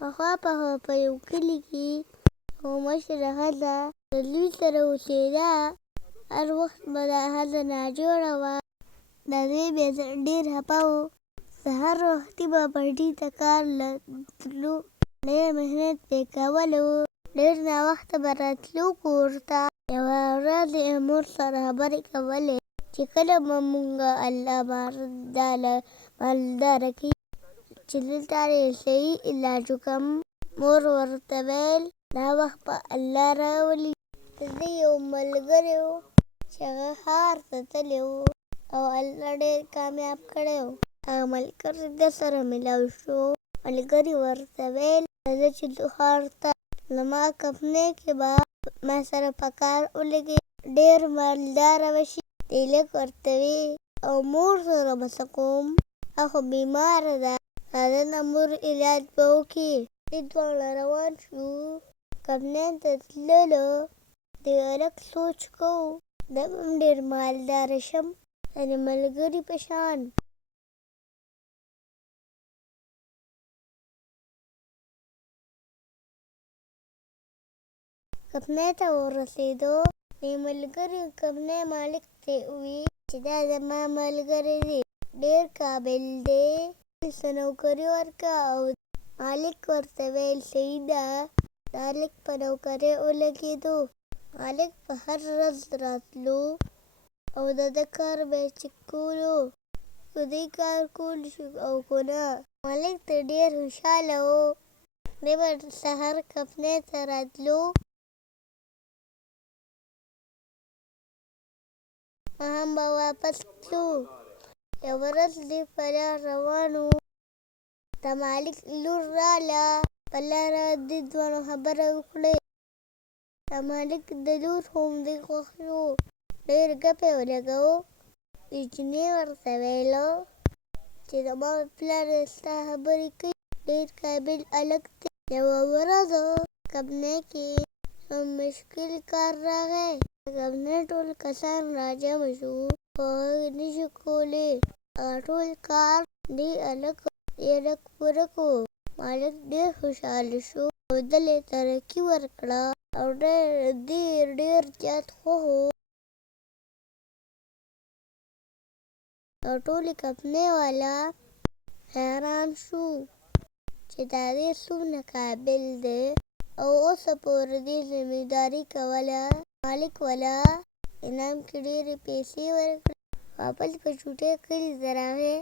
پخوا په یو کلي کې یوه مشره ښځه د زوی سره اوسېده. هر وخت به دا ښځه ناجوړه وه. د زوی بیا ډېر خفه و. سهار وختي به پټي ته کار له تلو. ډېر محنت به یې کولو. ډېر ناوخته به راتلو کور ته. یوه ورځ یې مور سره خبرې کولې چې کله به مونږ الله مالداره کړي چې دلته دې صحیح علاج وکړم. مور ورته ویل دا وخت به الله راولي. د ده یو ملګری و چې هغه ښار ته تللی و او الله ډېر کامیاب کړی و. هغه ملګری ده سره ملاو شو. ملګري ورته ویل راځه چې ځو ښار ته. زما کمپنۍ کې به ما سره په کار ولګې. ډېر مالداره به شي. دی هلک ورته وی او مور سره به څه کوم؟ هغه خو بیماره ده. راځه د مور علاج به وکړي. دوی دواړه روان شو. کمپنۍ ته تللو. د هلک سوچ کوو زه به هم ډېر مالداره شم د ملګري په شان. کمپنۍ ته ورسېدو. د ملګري کمپنۍ مالک ته وویل چې دا زما ملګری دی، ډېر قابل دی، څه نوکري ورکړه. او مالک ورته ویل صحیح ده. د هلک په نوکرۍ ولګېدو. مالک به هر ورځ راتلو او د ده کار به یې چک کولو. که دی کار کولی شو او که نه. مالک ته ډېر خوشحاله و. دی به سهار کمپنۍ ته راتلو. ماښام به واپس تلو. یوه ورځ دی په لار روان و. د مالک لور راله. په لاره دې دواړو خبرې وکړې. د مالک د لور هم دی خوښ شو. ډېر ګپ یې ولګاوه. نجلۍ ورته ویله چې زما پلار ستا خبرې کوي، ډېر قابل هلک دی. یوه ورځ کمپنۍ کې یو مشکل کار راغی. د کمپنۍ ټول کسان راجمع شو خو هغه نشو کولی هغه ټول کار دې هلک پوره کړو. مالک ډېر خوشحاله شو او دله یې ترقي ورکړه او ډېر زیات خوښ و. او ټولې کمپنۍ والا حیران شو چې دا دی څومره قابل دی او اوسه پورې دې ذمهداري کوله. مالک والا انعام کې ډېرې پیسې ورکړې. واپس په چوټۍ کلي ته راغی.